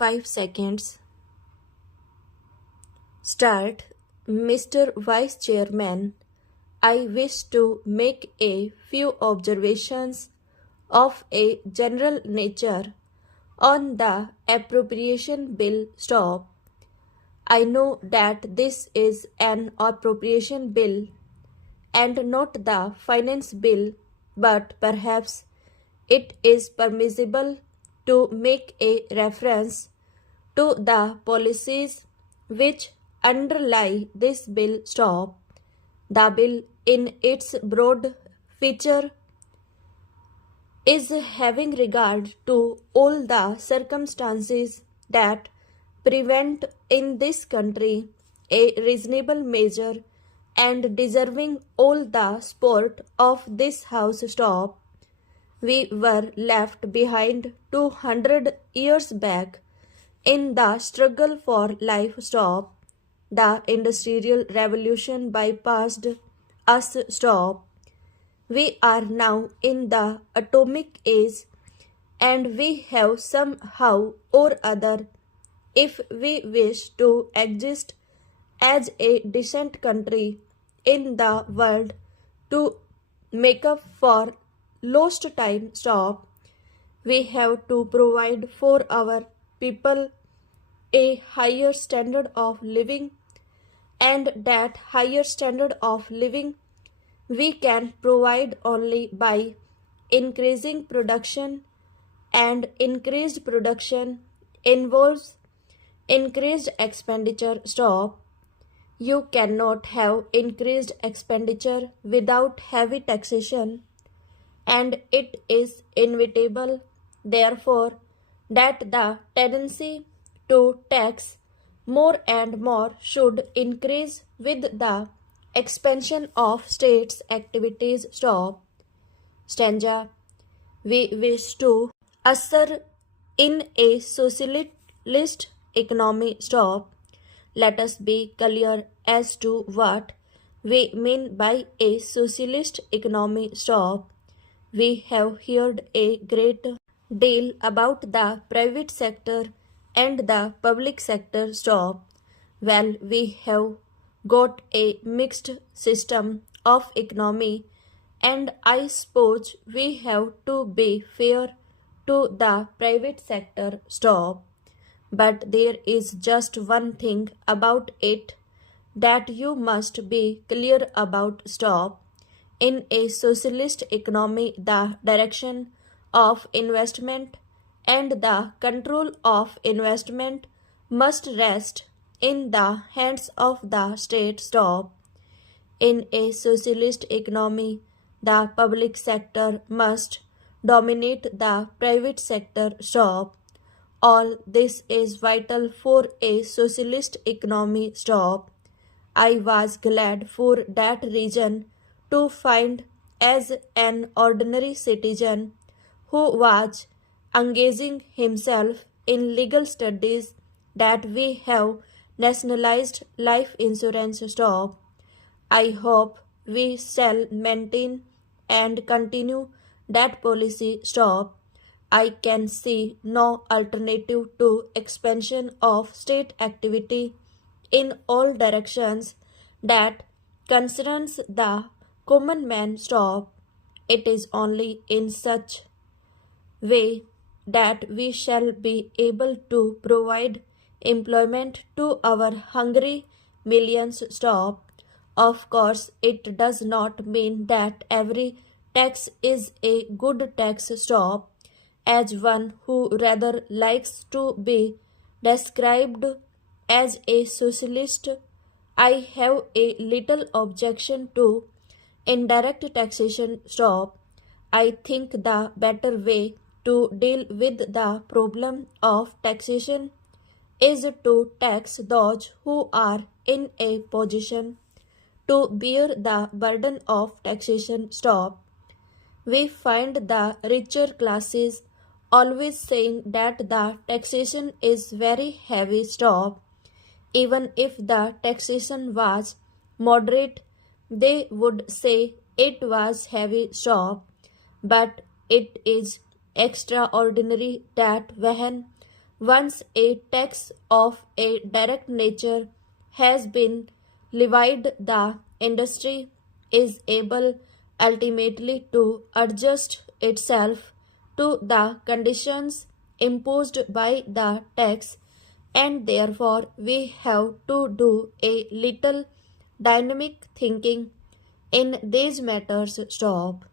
5 seconds. Start. Mr. Vice Chairman, I wish to make a few observations of a general nature on the appropriation bill. Stop. I know that this is an appropriation bill and not the finance bill, but perhaps it is permissible to make a reference to the policies which underlie this bill. Stop. The bill in its broad feature is having regard to all the circumstances that prevent in this country a reasonable measure and deserving all the support of this house. Stop. We were left behind 200 years back in the struggle for life. Stop. The Industrial Revolution bypassed us. Stop. We are now in the atomic age and we have somehow or other, if we wish to exist as a decent country in the world, to make up for lost time. Stop. We have to provide for our people a higher standard of living, and that higher standard of living we can provide only by increasing production, and increased production involves increased expenditure. Stop. You cannot have increased expenditure without heavy taxation, and it is inevitable, therefore, that the tendency to tax more and more should increase with the expansion of states' activities. Stop. Stanza. We wish to usher in a socialist economy. Stop. Let us be clear as to what we mean by a socialist economy. Stop. We have heard a great deal about the private sector and the public sector. Stop. Well, we have got a mixed system of economy, and I suppose we have to be fair to the private sector. Stop. But there is just one thing about it that you must be clear about. Stop. In a socialist economy, the direction of investment and the control of investment must rest in the hands of the state. Stop. In a socialist economy, the public sector must dominate the private sector. Stop. All this is vital for a socialist economy. Stop. I was glad for that reason to find, as an ordinary citizen who was engaging himself in legal studies, that we have nationalized life insurance. Stop. I hope we shall maintain and continue that policy. Stop. I can see no alternative to expansion of state activity in all directions that concerns the common man. Stop. It is only in such way that we shall be able to provide employment to our hungry millions. Stop. Of course, it does not mean that every tax is a good tax. Stop. As one who rather likes to be described as a socialist, I have a little objection to indirect taxation. Stop. I think the better way to deal with the problem of taxation is to tax those who are in a position to bear the burden of taxation. Stop. We find the richer classes always saying that the taxation is very heavy. Stop. Even if the taxation was moderate, they would say it was heavy. Stop. But it is extraordinary that when Once a tax of a direct nature has been levied, the industry is able ultimately to adjust itself to the conditions imposed by the tax, and therefore we have to do a little dynamic thinking in these matters. Stop.